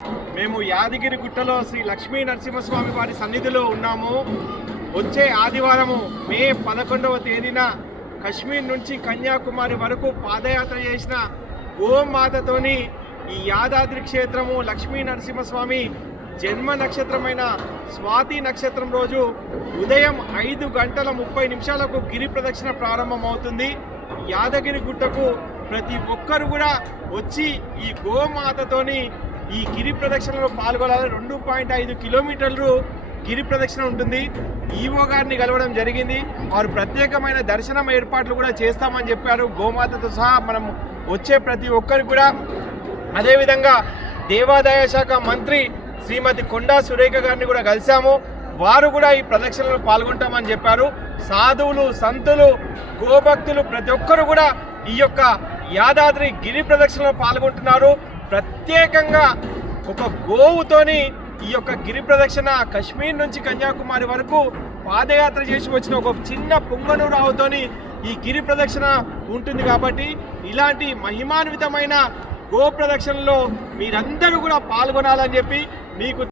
మేము యాదగిరి గుట్టలో శ్రీ లక్ష్మీ నరసింహస్వామి వారి సన్నిధిలో ఉన్నాము. వచ్చే ఆదివారము మే 11వ తేదీన కశ్మీర్ నుంచి కన్యాకుమారి వరకు పాదయాత్ర చేసిన గోమాతతోని ఈ యాదాద్రి క్షేత్రము లక్ష్మీ నరసింహస్వామి జన్మ నక్షత్రమైన స్వాతి నక్షత్రం రోజు ఉదయం 5:30 గిరి ప్రదక్షిణ ప్రారంభమవుతుంది. యాదగిరి గుట్టకు ప్రతి ఒక్కరు కూడా వచ్చి ఈ గోమాతతోని ఈ గిరి ప్రదక్షిణలో పాల్గొనాలి. 2.5 కిలోమీటర్లు గిరి ప్రదక్షిణ ఉంటుంది. ఈవో గారిని కలవడం జరిగింది. వారు ప్రత్యేకమైన దర్శనం ఏర్పాట్లు కూడా చేస్తామని చెప్పారు. గోమాతతో సహా మనం వచ్చే ప్రతి ఒక్కరికి కూడా. అదేవిధంగా దేవాదాయ శాఖ మంత్రి శ్రీమతి కొండా సురేఖ గారిని కూడా కలిశాము. వారు కూడా ఈ ప్రదక్షిణలో పాల్గొంటామని చెప్పారు. సాధువులు, సంతులు, గోభక్తులు ప్రతి ఒక్కరు కూడా ఈ యొక్క యాదాద్రి గిరి ప్రదక్షిణలో పాల్గొంటున్నారు. ప్రత్యేకంగా ఒక గోవుతోని ఈ యొక్క గిరి ప్రదక్షిణ కశ్మీర్ నుంచి కన్యాకుమారి వరకు పాదయాత్ర చేసి వచ్చిన ఒక చిన్న పొంగనూరు ఆవుతోని ఈ గిరి ప్రదక్షిణ ఉంటుంది. కాబట్టి ఇలాంటి మహిమాన్వితమైన గో ప్రదక్షిణలో మీరందరూ కూడా పాల్గొనాలని చెప్పి మీకు